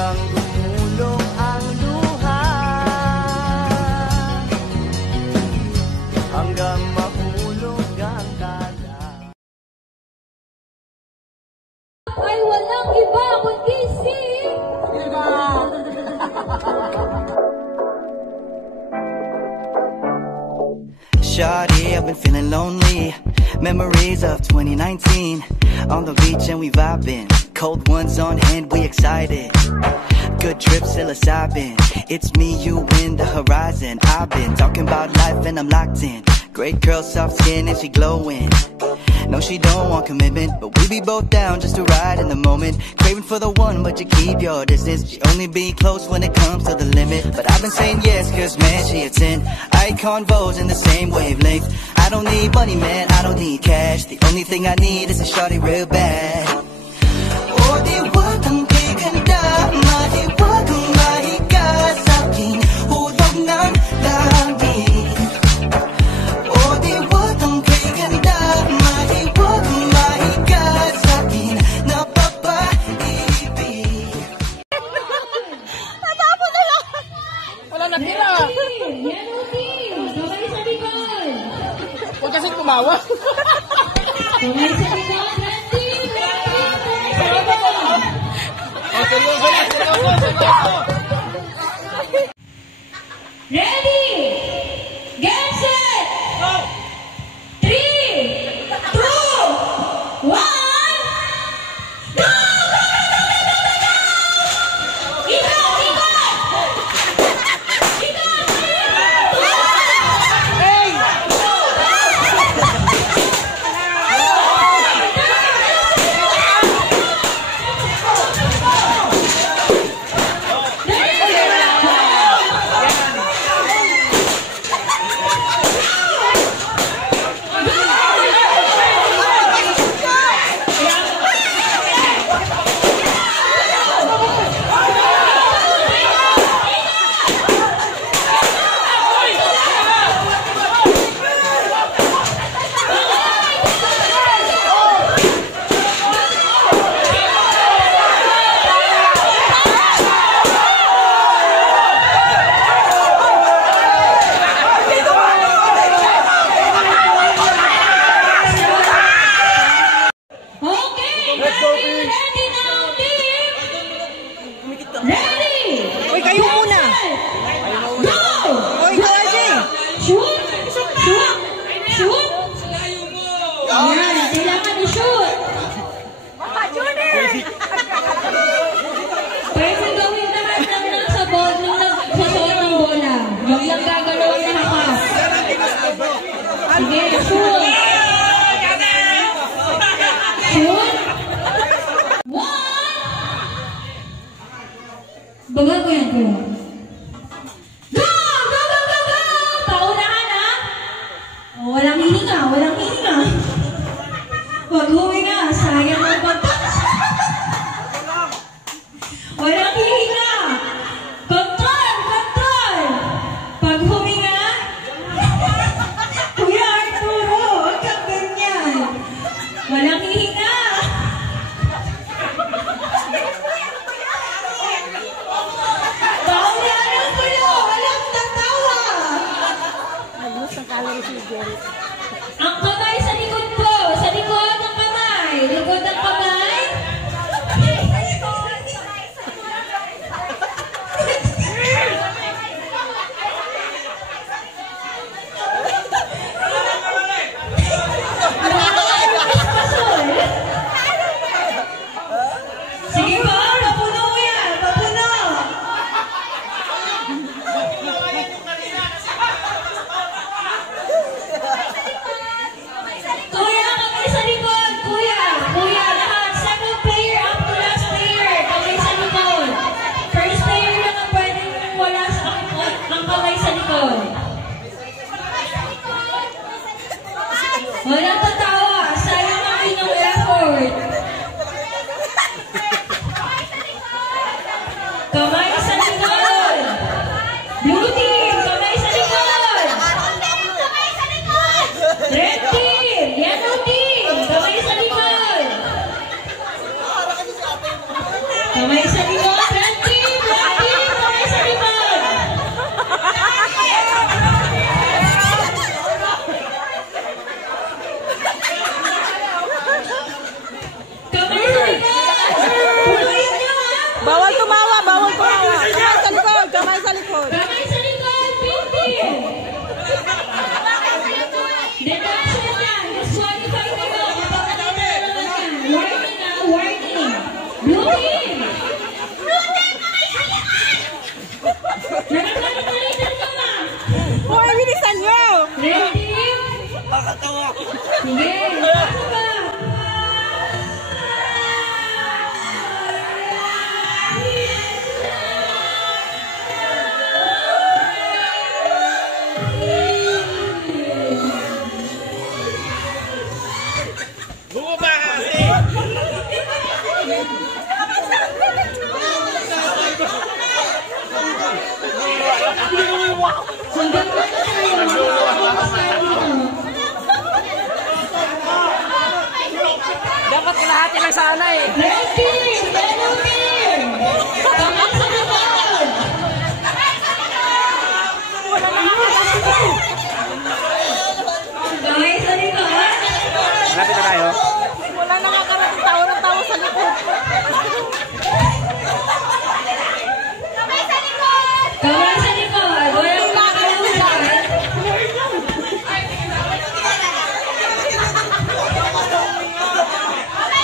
hanggang gumulong ang luha, hanggang mahulog ang dala. Ay walang iba kundi si Shawty, I've been feeling lonely. Memories of 2019 on the beach and we vibing. Cold ones on hand, we excited. Good trip, psilocybin. It's me, you, in the horizon. I've been talking about life and I'm locked in. Great girl, soft skin and she glowing. No, she don't want commitment, but we be both down just to ride in the moment. Craving for the one, but you keep your distance. She only be close when it comes to the limit. But I've been saying yes, cause man, she a 10. Icon Vo's in the same wavelength. I don't need money, man, I don't need cash. The only thing I need is a shawty real bad. Oh, di wag kang kikanda, mahiwag kang mahiga sa'kin. Huwag nang langit. Oh, di wag kang kikanda, mahiwag kang mahiga sa'kin. Napapaibig. Natapo na lang! Wala natira! Yan okay! Kamay sa likod! Huwag kasi tumawa! Kamay sa likod! Ready! Get set! Go! 3, 2, 1, go! Ikot! Hey! Uy, kayo muna! Go! Uy, ikaw, RJ! Shoot! Shoot! Shoot! Yan, kailangan i-shoot! Pwede gawin lahat ng nasa ball, nung nagsasot ng bola. Huwag lang gagalawin na hakas. Sige, shoot! Shoot! 1! Bagal ko yan, kuya. Go! Go! Go! Go! Go! Paunahan, ha? Oh, walang hihinga. Walang hihinga. Huwag huminga. Sayang ang pagtas. Walang hihinga. Control! Control! Pag huminga. Kuya Arturo, huwag kang ganyan. Walang hihinga. Paunahan, kuya. Walang tatawa. Ang kamay sa likod po. Sa likod ng kamay. Likod ng kamay. Sige po, papuno mo yan. Papuno. Kuya, kamay sa likod. Kuya, kuya, lahat. Second player up to last player. Kamay sa likod. First player lang ang pwedeng wala ang kamay sa likod. Walang tatawa. Sayang ang inyong effort. Kamay sa likod. Blue team, kamay sa likod. Red team, yellow team, kamay sa likod. Kamay sa likod, red team. Nagkakalitan ka na. Hoy, bilisan nyo! Ready? Sige. Pasok ka. Dapat kalahati lang sana eh. Ready? Ready? Kamay sa likod. Kamay sa likod. Lapit na tayo. Wala na nga karating tao ng tao sa likod. Kamay sa likod. Walang makakalusan. Kamay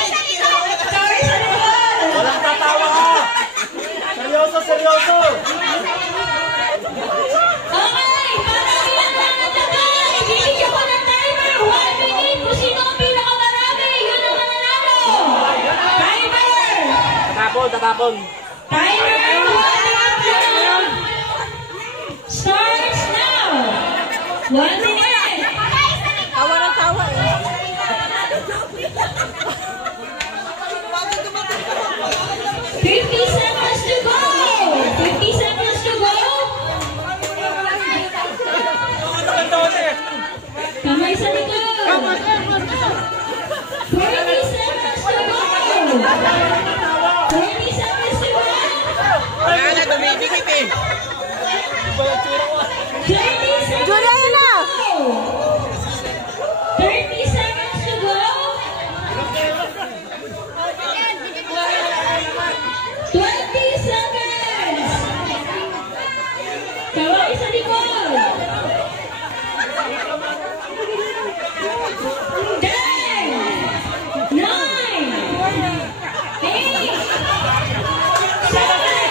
sa likod. Walang tatawa ha! Seryoso, seryoso! Okay, marami lang nagtatagay. Bibigyan ko ng timer. 1 minute. Kung sino ang pinakamarami, yun ang mananalo. Timer. Tatapon. Timer 1 starts now. 1 minute. Tawa ng tawa eh. 50 seconds to go. 50 seconds to go. Kamay sa likod. 20 seconds to go. 20 seconds to go. Wala na, dumidikit eh. 30 seconds Julia, to yun na. go. 30 seconds to go. 20 seconds. Kamay sa likod. 10, 9, 8, 7,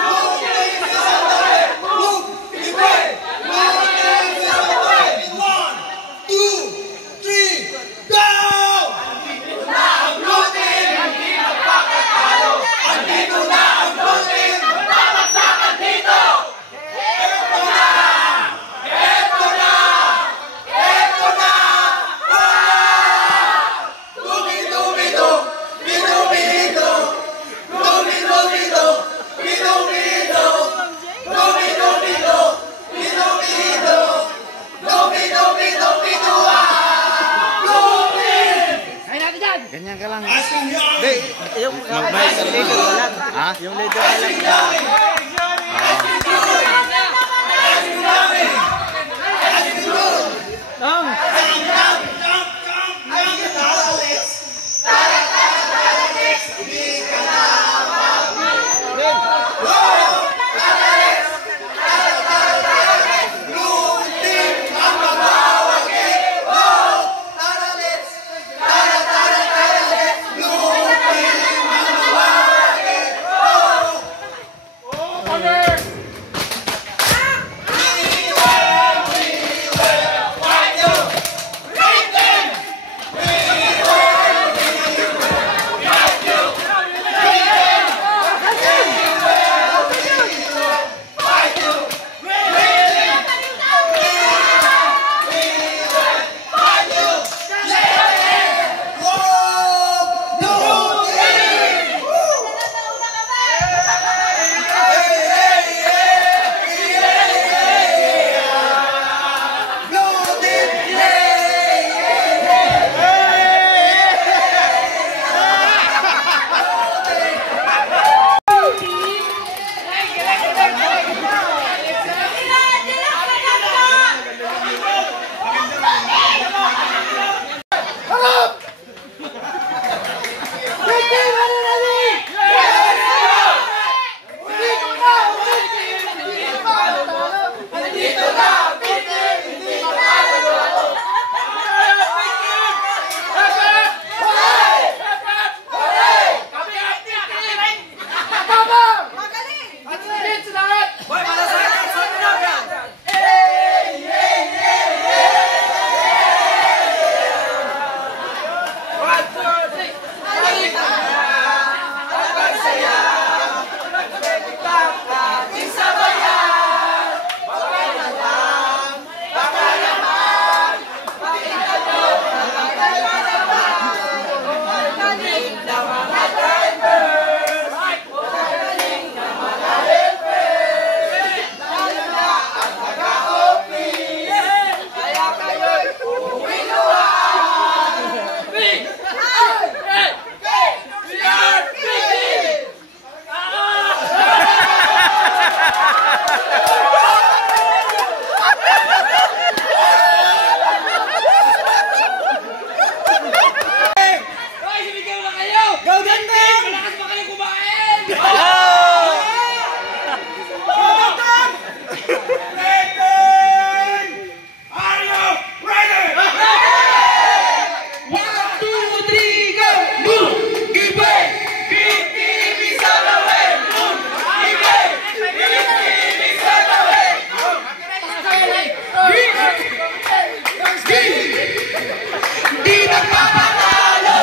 Move! Hindi, yung leader ko lang. Ha? Yung leader ko lang.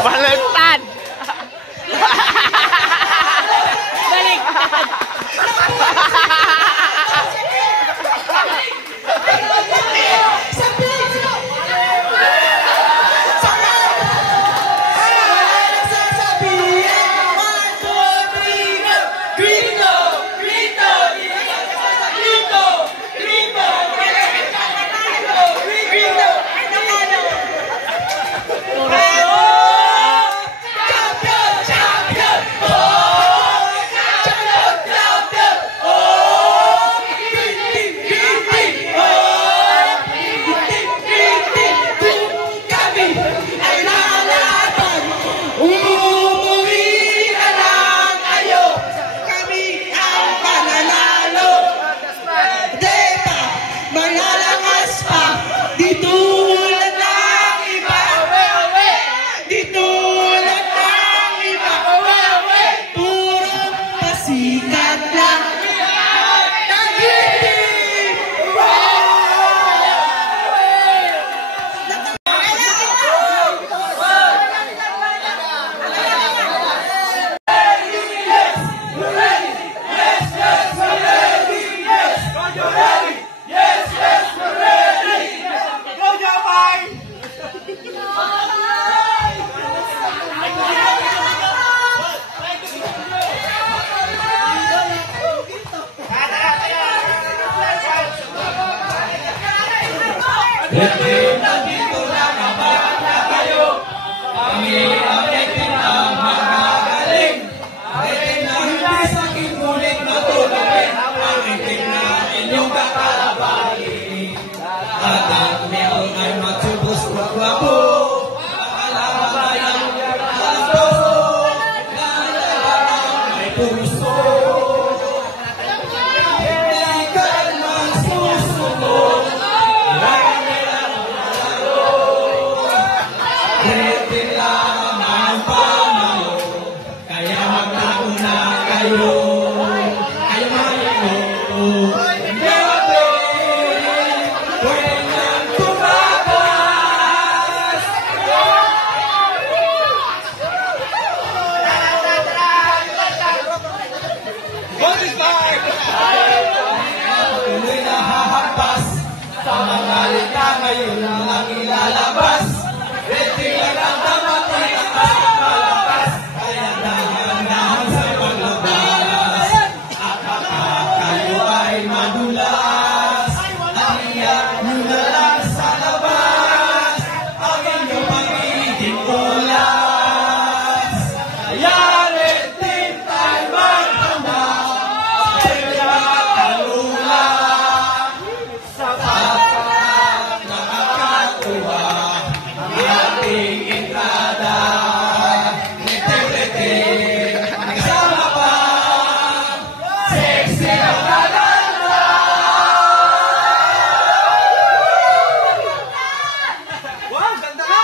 Baliktad! Nandito na kabata kayo, kami ang itinamahal. puso. Kailan man susunod, lagi nilang malaro. Ready lang ang panalo, kaya magnauna kayo. Kayo mayo, tuloy na hahampas sa mga lika ngayon lang ilalabas. Ready lang ang dapat ay malakas, kaya dahan-dahan sa paglabas. At baka kayo ay madulas, ang iyak nyo na lang sa labas, ang inyong magiging ulas. Kaya ready tayo maghanda, kaya kalula sa papat nakakatuwa ang ating entrada. Rete-rete, nagsama pa, sexy ang kalanda. Wow, ganda na!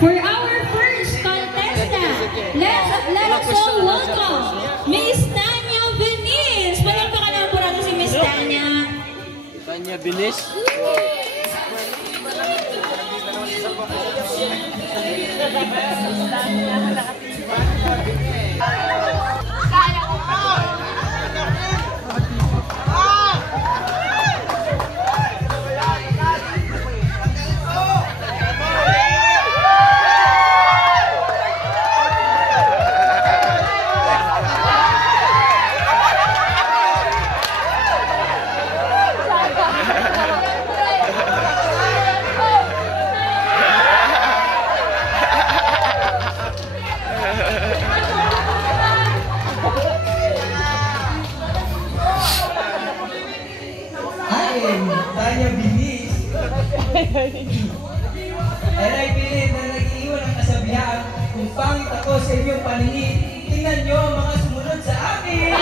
For our first contestant, let us all welcome Miss Tanya Venice. Palagpakan naman po natin si Miss Tanya. Tanya Binis. Tanya Binis. Ay pilit na nag-iiwan ang kasabihan, kung pangit ako sa inyong paningin, tingnan nyo ang mga sumunod sa akin.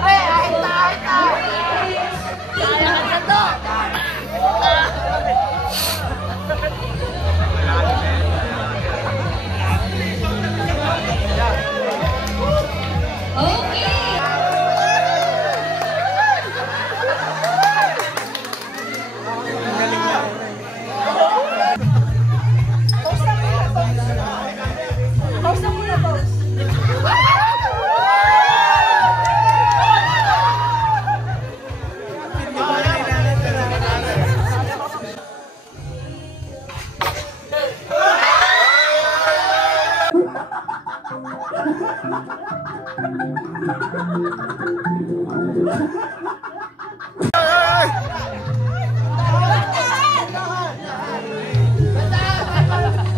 Ayan, tingnan natin ang ating... Okay.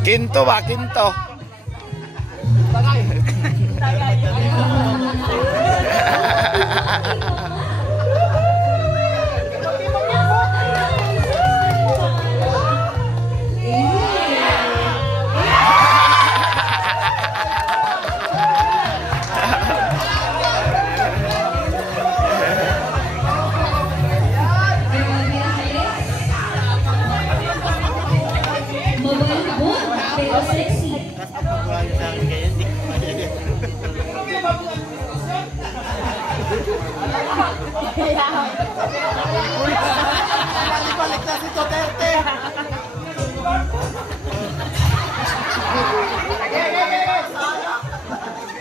Kinto ba? Kinto. Mabalbon, pero sexy. Balik na si Duterte.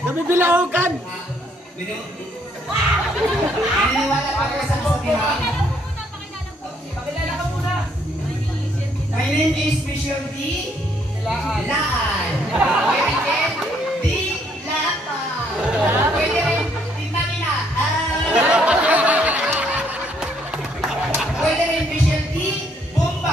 Nabibilaugan. My name is Mission D. Laan. Pwede rin D. Lata. Pwede rin D. Manila. Pwede rin Mission D. Bomba.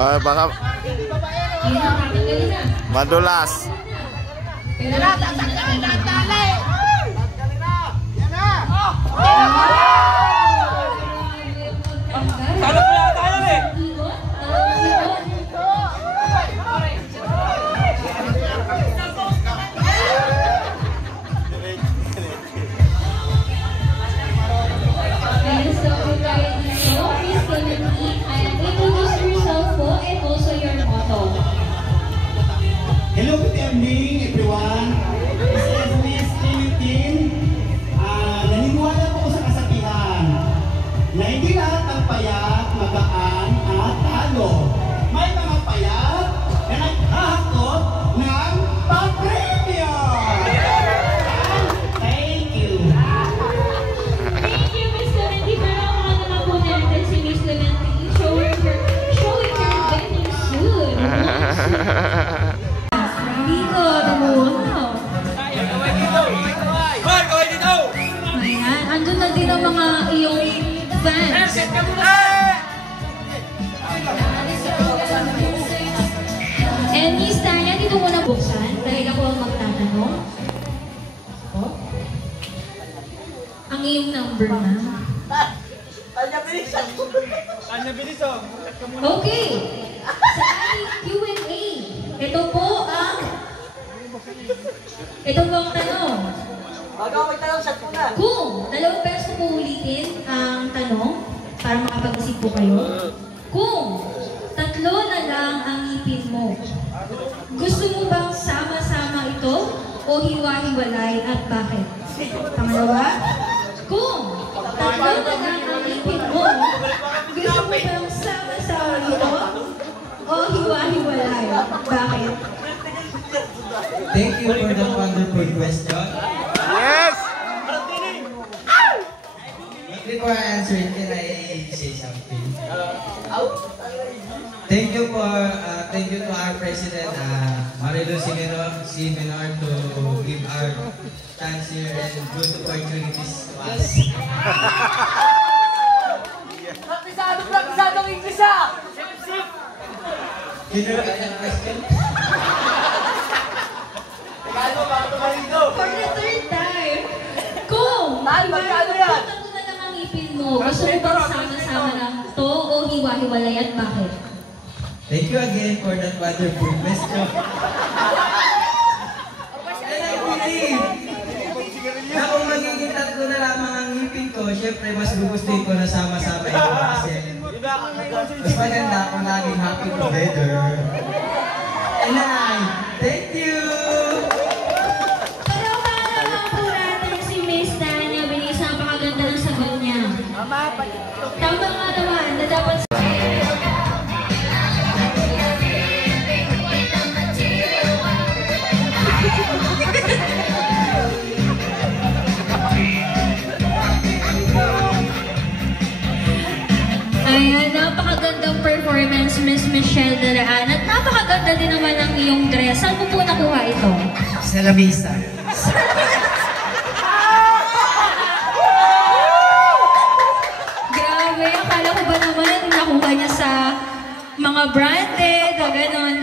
Baka Yun na, tatanggalin na. madulas. Pero Kalap na yata yan eh. Let's go po tayo dito. Miss Timothy, introduce yourself po and also your motto. Hello, good evening everyone. This is Miss Timothy. Naniniwala po ako sa kasabihan na hindi lahat ng payat, magaan at talo. May mga payat na naghahatod ng papremyo. Thank you. Thank you, Miss Timothy. Pero ako naman po natin si Miss Timothy showing her wedding suit. Dito, wow. Hoy, kaway dito! Ayan, andun na din ang mga iyong fans. And Miss Tanya, dito mo na buksan dahil ako ang magtatanong. Oh. Ang iyong number na. Anya biliso. Okay. Sa ating Q&A, ito po ang tanong. Bago ako magtanong, shot muna. Kung 2 beses po ulitin ang tanong para makapag-isip po kayo. Kung 3 na lang ang ngipin mo, gusto mo bang sama-sama ito o hiwa-hiwalay at bakit? Pangalawa, kung 3 na lang ang ngipin mo, gusto mo bang sama-sama ito o hiwa-hiwalay at bakit? Thank you for that wonderful question. Yes! Before I answer it, can I say something? Thank you to our President, Marilu Simenor, to give our chance here and good opportunities to us. Praktisadong English ah! Can you repeat that question? For the 3rd time, kung magkano yan? kung 3 na lang ang ngipin mo, gusto mo bang sama-sama lang to o hiwa-hiwalay at bakit? Thank you again for that wonderful question. And I believe na kung magiging 3 na lamang ang ngipin ko, syempre mas gugustuhin ko na sama-sama ito kasi mas maganda kung laging happy together. And thank you! Pero naman po natin si Miss Tanya, bilis napakaganda ng sagot niya. Tama nga naman na dapat Ayan, napakagandang performance, Miss Michelle Daraan. At napakaganda din naman ang iyong dress. Saan mo po nakuha ito? Sa Lamisa. Grabe, akala ko ba naman nakuha niya sa mga branded o gano'n.